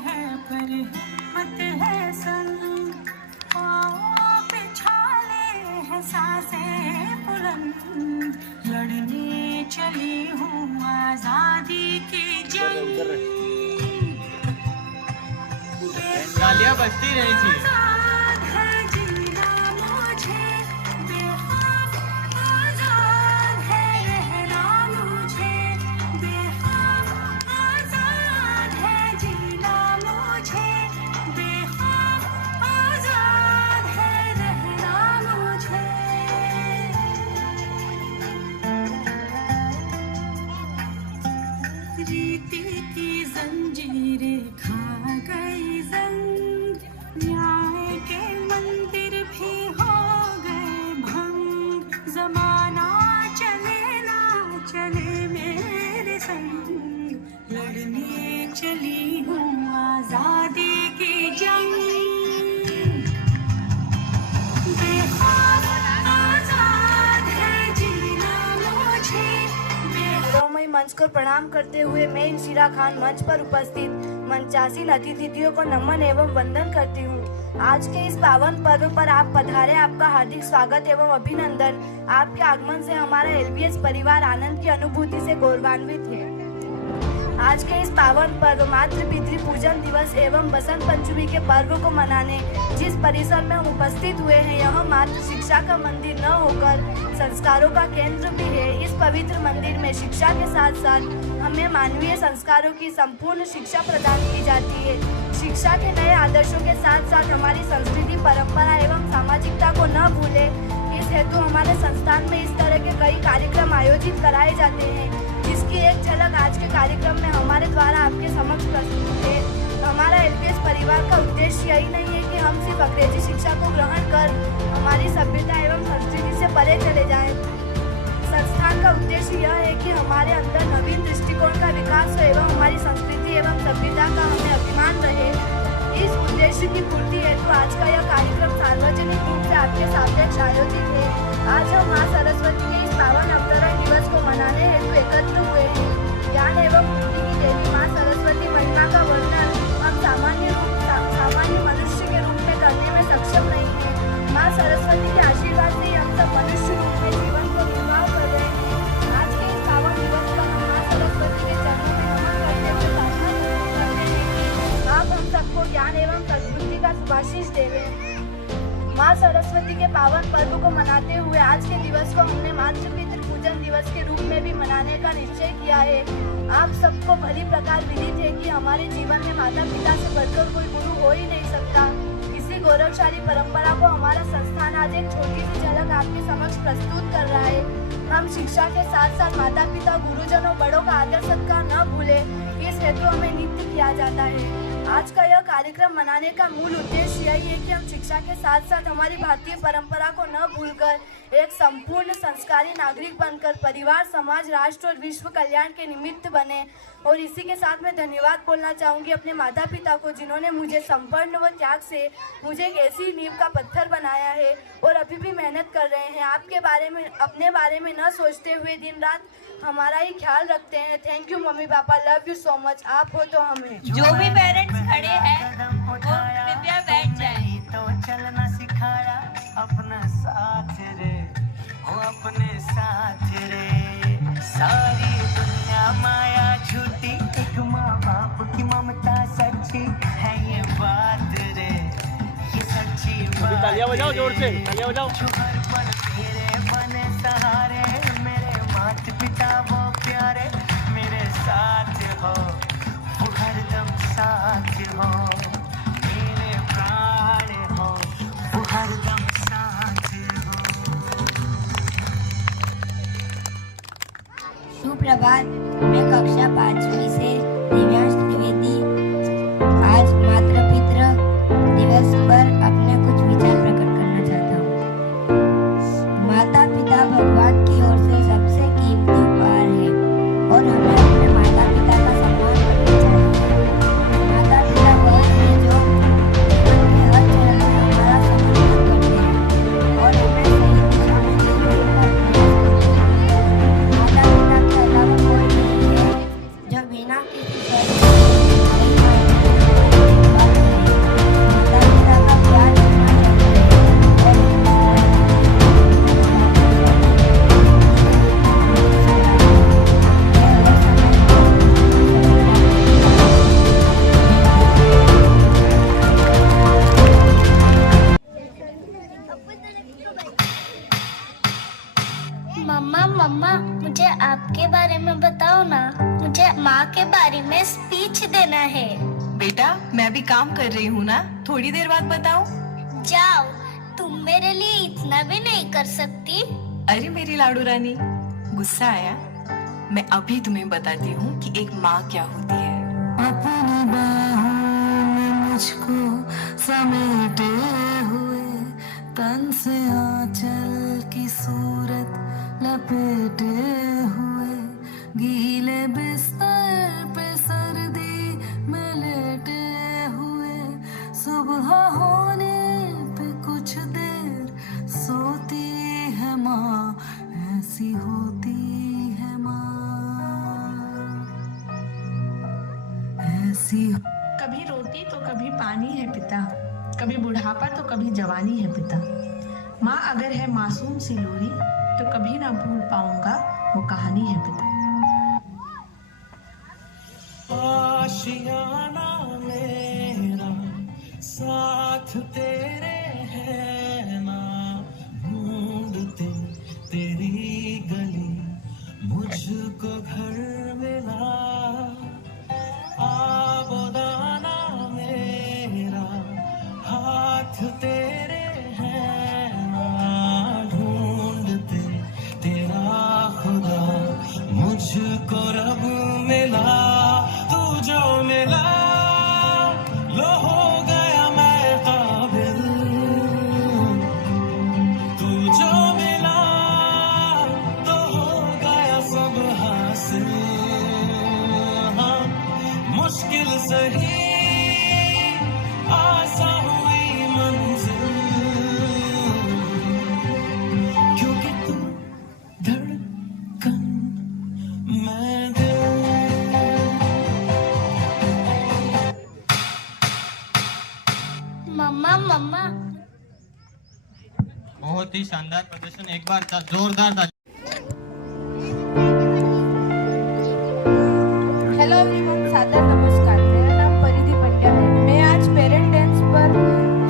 है पर हिम्मत है संग, ओ पिछाले है सांसें बुलंद, लड़ने चली हूँ आजादी की जंग। गालियाँ बजती रही थी। आजाद है जीना मुझे, बेखौफ आजाद है रहना मुझे, बेखौफ आजाद है जीना मुझे, बेखौफ आजाद है रहना मुझे। रीति की जंजीरें खा गई जंग, न्याय के मंदिर भी हो गए भंग, जमाना चले ना चले मेरे संग, लड़ने चली हूँ आजादी की जंग। बेखौफ आजाद है जीना मुझे, गौरवमयी मंच को प्रणाम करते हुए मैं इंशिरा खान मंच पर उपस्थित मंचासीन अतिथियों को नमन एवं वंदन करती हूँ। आज के इस पावन पर्व पर आप पधारे, आपका हार्दिक स्वागत एवं अभिनंदन। आपके आगमन से हमारा एलबीएस परिवार आनंद की अनुभूति से गौरवान्वित है। आज के इस पावन पर्व मातृ पितृ पूजन दिवस एवं बसंत पंचमी के पर्व को मनाने जिस परिसर में हम उपस्थित हुए हैं, यह मात्र शिक्षा का मंदिर न होकर संस्कारों का केंद्र भी है। इस पवित्र मंदिर में शिक्षा के साथ साथ हमें मानवीय संस्कारों की संपूर्ण शिक्षा प्रदान की जाती है। शिक्षा के नए आदर्शों के साथ साथ हमारी संस्कृति, परंपरा एवं सामाजिकता को न भूले, इस हेतु हमारे संस्थान में इस तरह के कई कार्यक्रम आयोजित कराए जाते हैं, जिसकी एक झलक आज के कार्यक्रम में हमारे द्वारा आपके समक्ष प्रस्तुत है। हमारा एलपीएस परिवार का उद्देश्य यही नहीं है कि हम सिर्फ अंग्रेजी शिक्षा को ग्रहण कर हमारी सभ्यता एवं संस्कृति से परे चले जाएं। संस्थान का उद्देश्य यह है कि हमारे अंदर नवीन दृष्टिकोण का विकास हो एवं हमारी संस्कृति एवं सभ्यता का हमें अभिमान रहे। इस उद्देश्य की पूर्ति हेतु आज का यह कार्यक्रम सार्वजनिक रूप से आपके सापेक्ष आयोजित है। आज हम माँ सरस्वती के इस पावन अवतरण दिवस को मनाने हेतु एकत्र हुए हैं। ज्ञान एवं बुद्धि की देवी माँ सरस्वती महिमा का वर्णन हम सामान्य मनुष्य के रूप में करने में सक्षम नहीं है। माँ सरस्वती के आशीर्वाद से हम सब मनुष्य रूप में जीवन को निर्वाह कर रहे हैं। आज के इस पावन दिवस पर हम माँ सरस्वती के चरणों में नमन करते हुए प्रार्थना करते हैं कि आप हम सबको ज्ञान एवं सद्बुद्धि का सुभाशीष देवें। माँ सरस्वती के पावन पर्व को मनाते हुए आज के दिवस को हमने मातृ पितृ पूजन दिवस के रूप में भी मनाने का निश्चय किया है। आप सबको भली प्रकार विदित है कि हमारे जीवन में माता पिता से बढ़कर कोई गुरु हो ही नहीं सकता। इसी गौरवशाली परंपरा को हमारा संस्थान आज एक छोटी सी झलक आपके समक्ष प्रस्तुत कर रहा है। हम शिक्षा के साथ साथ माता पिता, गुरुजनों, बड़ों का आदर सत्कार न भूले, इस हेतु हमें नित्य किया जाता है। आज का यह कार्यक्रम मनाने का मूल उद्देश्य यही है कि हम शिक्षा के साथ साथ हमारी भारतीय परंपरा को न भूलकर एक संपूर्ण संस्कारी नागरिक बनकर परिवार, समाज, राष्ट्र और विश्व कल्याण के निमित्त बने। और इसी के साथ मैं धन्यवाद बोलना चाहूँगी अपने माता पिता को, जिन्होंने मुझे संपन्न व त्याग से मुझे एक ऐसी नींव का पत्थर बनाया है और अभी भी मेहनत कर रहे हैं। आपके बारे में, अपने बारे में न सोचते हुए दिन रात हमारा ही ख्याल रखते हैं। Thank you mummy papa, love you so much. आप हो तो हमें। जो भी पेरेंट्स खड़े हैं वो कृपया बैठ जाएं। तो चलना सिखाया अपना साथ रे, हो अपने साथ रे। सारी दुनिया माया झूठी, एक माँ बाप की ममता सच्ची है, ये बात रे, ये सच्ची बात। तालियां बजाओ जोर से, तालियां बजाओ। जो हर पल तेरे बने सहारे, मेरे माता पिता वो प्यारे, मेरे साथ हो, वो हरदम साथ हो, मेरे प्राण हो, वो हरदम साथ हो। सुप्रभात, मैं कक्षा 5वीं से दिव्यांश द्विवेदी आज मातृ पितृ दिवस पर अपने कुछ विचार प्रकट करना चाहता हूँ। माता पिता भगवान की ओर से सबसे कीमती उपहार है और हमें अपने माता पिता का सम्मान करना चाहिए। माता पिता वह है जो जीवन के हर चरण में हमारा समर्थन करते हैं और हमें सही दिशा में ले जाने का प्रयास करते हैं। माता पिता के अलावा कोई नहीं है जो बिना किसी मम्मा मुझे आपके बारे में बताओ ना, मुझे माँ के बारे में स्पीच देना है। बेटा मैं भी काम कर रही हूँ ना, थोड़ी देर बाद बताओ। जाओ, तुम मेरे लिए इतना भी नहीं कर सकती? अरे मेरी लाडू रानी, गुस्सा आया? मैं अभी तुम्हें बताती हूँ कि एक माँ क्या होती है। अपनी बाहों में मुझको समेटे हुए, तन से आंचल की सूरत लपेटे हुए, गीले बिस्तर पे सर्दी में लेटे हुए, सुबह होने पे कुछ देर सोती है माँ, ऐसी होती है माँ, ऐसी। कभी रोटी तो कभी पानी है पिता, कभी बुढ़ापा तो कभी जवानी है पिता। माँ अगर है मासूम सी लोरी, तो कभी ना भूल पाऊंगा वो कहानी है पिता। आशियाना मेरा साथ तेरे है ना, ढूंढते तेरी गली मुझको घर मिला। आबोदाना मेरा हाथ तेरे है ना, ढूंढते तेरा खुदा मुझको रब मिला। तू जो मिला लो हो गया मैं काबिल, तू जो मिला तो हो गया सब हासिल। हाँ, मुश्किल सही आसान हुई मंजिल, क्योंकि तू धड़कन मैं दिल। मम्मा मम्मा बहुत ही शानदार प्रदर्शन, एक बार जोरदार था। हेलो एवरीवन, सादर नमस्कार। मेरा नाम परिधि पंड्या है। मैं आज पेरेंट डांस पर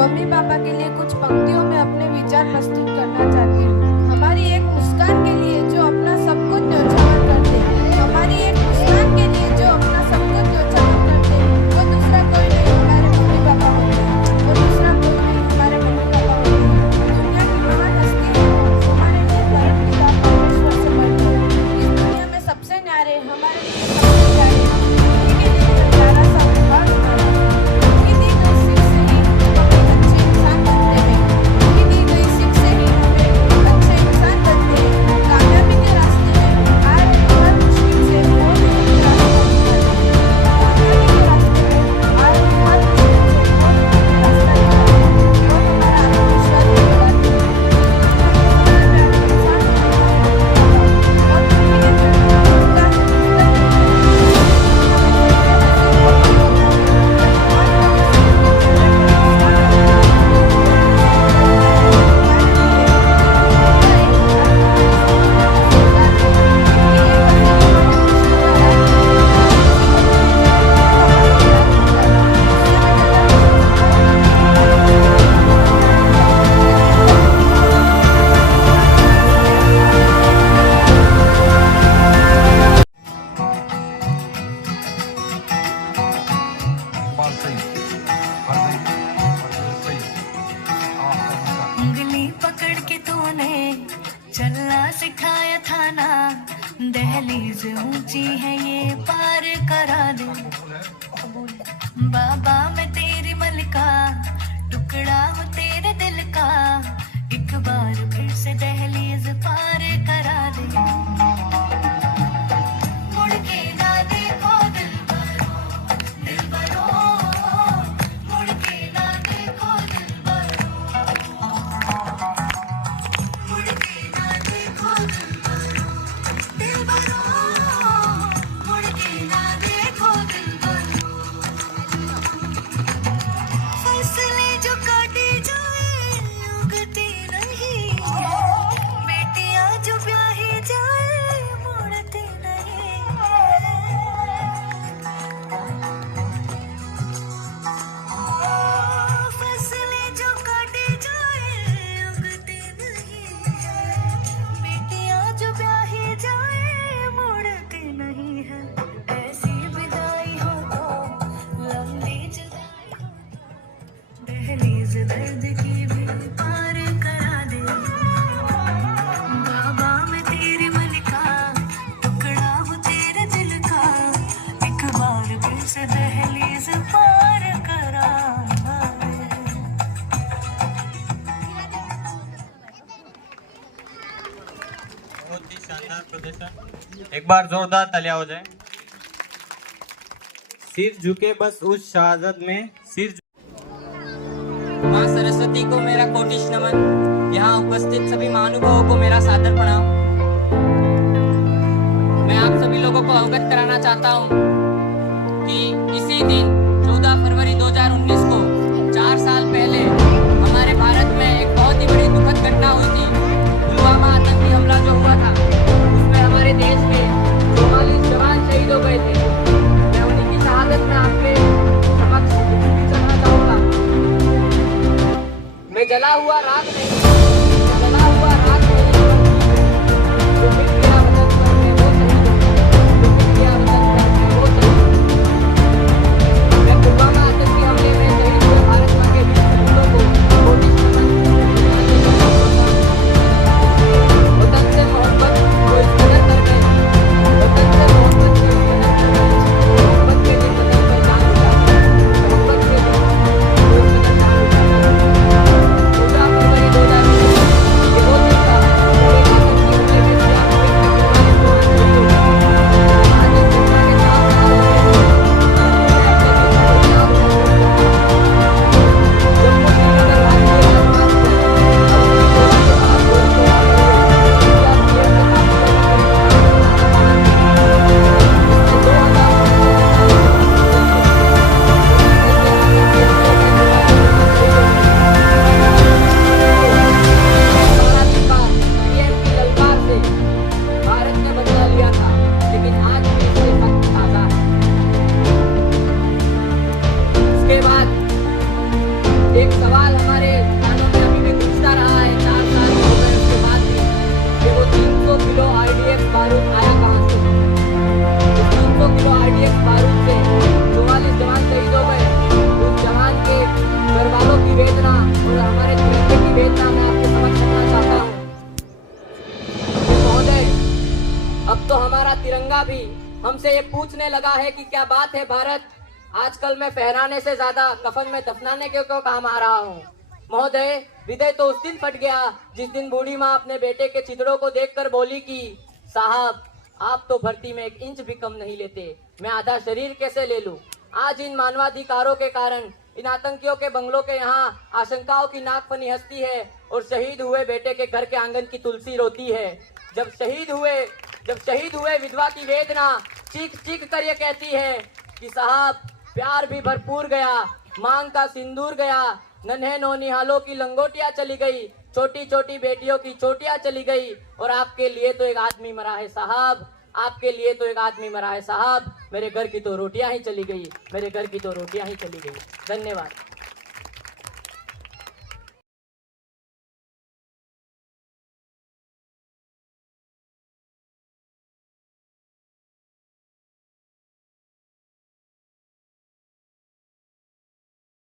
मम्मी पापा के लिए कुछ पंक्तियों में अपने विचार प्रस्तुत करना चाहती हूँ। हमारी एक मुस्कान के लिए जो अपना सब कुछ न्यौछावर कर दे, हमारी एक मुस्कान के लिए जो अपना सब कुछ न्यौछावर कर दे, वो दूसरा कोई नहीं हमारे मम्मी पापा होते हैं, वो दूसरा कोई नहीं हमारे मम्मी पापा होते हैं। दुनिया की महान हस्ती है हमारे लिए धर्म पिता परमेश्वर से बढ़कर, इस दुनिया में सबसे न्यारे हमारे लिए सबसे प्यारे, उन्हीं के लिए जो प्यारा सा उपहार हमारा, उनकी दी गई सीख से ही हमें अच्छे इंसान बनते हैं, उनकी दी गई सीख से ही हमें अच्छे इंसान बनते हैं। कामयाबी के रास्ते में आए हर मुश्किल से वो भी रास्ता निकालते हैं। कामयाबी के रास्ते में आए हर मुश्किल से वो भी रास्ता निकालते हैं। वो हमारा आत्मविश्वास बढ़ाते हैं। उंगली पकड़ के तूने चलना सिखाया था ना, दहलीज ऊंची है ये पार करा दे। बाबा मैं तेरी मलिका, टुकड़ा हूँ तेरे दिल का, एक बार फिर से दहलीज पार करा दे। मुड़ के ना देखो दिलबरो, दिलबरो, मुड़ के ना देखो दिलबरो, मुड़ के ना देखो दिलबरो, दिलबरो, मुड़ के ना देखो दिलबरो। फसलें जो काटी जाए उगती नहीं, बेटियां जो ब्याही जाए बहुत ही शानदार प्रदर्शन, एक बार जोरदार तालियां हो जाए। सिर झुके बस उस शहादत में सिर माँ सरस्वती को मेरा कोटिश नमन। यहाँ उपस्थित सभी महानुभावों को मेरा सादर प्रणाम। मैं आप सभी लोगों को अवगत कराना चाहता हूँ कि इसी दिन 14 फरवरी 2019 को 4 साल पहले हमारे भारत में एक बहुत ही बड़ी दुखद घटना हुई थी। पुलवामा आतंकी हमला जो हुआ था, उसमें हमारे देश के 44 जवान शहीद हो गए थे। मैं उन्हीं की शहादत में आपके समक्ष चढ़ना चाहूँगा। मैं जला हुआ राख नहीं, जला हुआ राख नहीं, जो फिर गया वतन पर मैं वो शहीद हूँ, जो फिर गया वतन पर मैं वो शहीद हूँ। मैं पुलवामा आतंकी हमले में शहीद हुए भारत माँ के वीर सपूतों को कोटिश नमन। वतन से मोहब्बत को इस कदर कर गए, वतन से मोहब्बत को इस कदर कर गए, मोहब्बत के दिन वतन पर जान उठा, मोहब्बत के दिन को इस कदर जान उठा। 14 फरवरी 2019 ये वो दिन था जब एक आतंकी हमले में सियाम के 44 जवान शहीद हो गए। आज इस घटना के 4 साल हो गए। मैं अपने दिल से दुनिया को जम्मू श्रीनगर राष्ट्रीय राजमार्ग पर अपनी सेवा के बाद गोली चला रहे सीआरपीएफ के साथी का पीएम की ललकार से भारत ने बदला लिया था, लेकिन आज भी इससे वक्त ताजा है। उसके बाद एक सवाल हमारे कानों में अभी भी गूंजता रहा है 4 साल हो गए उसके बाद भी, कि वो 300 किलो आरडीएक्स बारूद आया कहाँ से। उस 300 किलो आरडीएक्स बारूद से 44 जवान शहीद हो गए। उस जवान के घर वालों की वेदना और हमारे तिरंगे की वेदना मैं आपके समक्ष रखना चाहता हूँ। महोदय, अब तो हमारा तिरंगा भी हमसे ये पूछने लगा है कि क्या बात है भारत, आजकल मैं फहराने से ज्यादा कफन में दफनाने के क्यों काम आ रहा हूँ। महोदय, हृदय तो उस दिन फट गया जिस दिन बूढ़ी माँ अपने बेटे के चिथड़ों को देखकर बोली कि साहब आप तो भर्ती में 1 इंच भी कम नहीं लेते, मैं आधा शरीर कैसे ले लूं। आज इन मानवाधिकारों के कारण इन आतंकियों के बंगलों के यहाँ आशंकाओं की नागफनी हंसती है और शहीद हुए बेटे के घर के आंगन की तुलसी रोती है। जब शहीद हुए विधवा की वेदना चीख चीख कर ये कहती है कि साहब प्यार भी भरपूर गया, मांग का सिंदूर गया, नन्हे नौनिहालों की लंगोटियां चली गई, छोटी छोटी बेटियों की चोटियां चली गई, और आपके लिए तो एक आदमी मरा है साहब, आपके लिए तो एक आदमी मरा है साहब। मेरे घर की तो रोटियां ही चली गई, मेरे घर की तो रोटियां ही चली गई। धन्यवाद।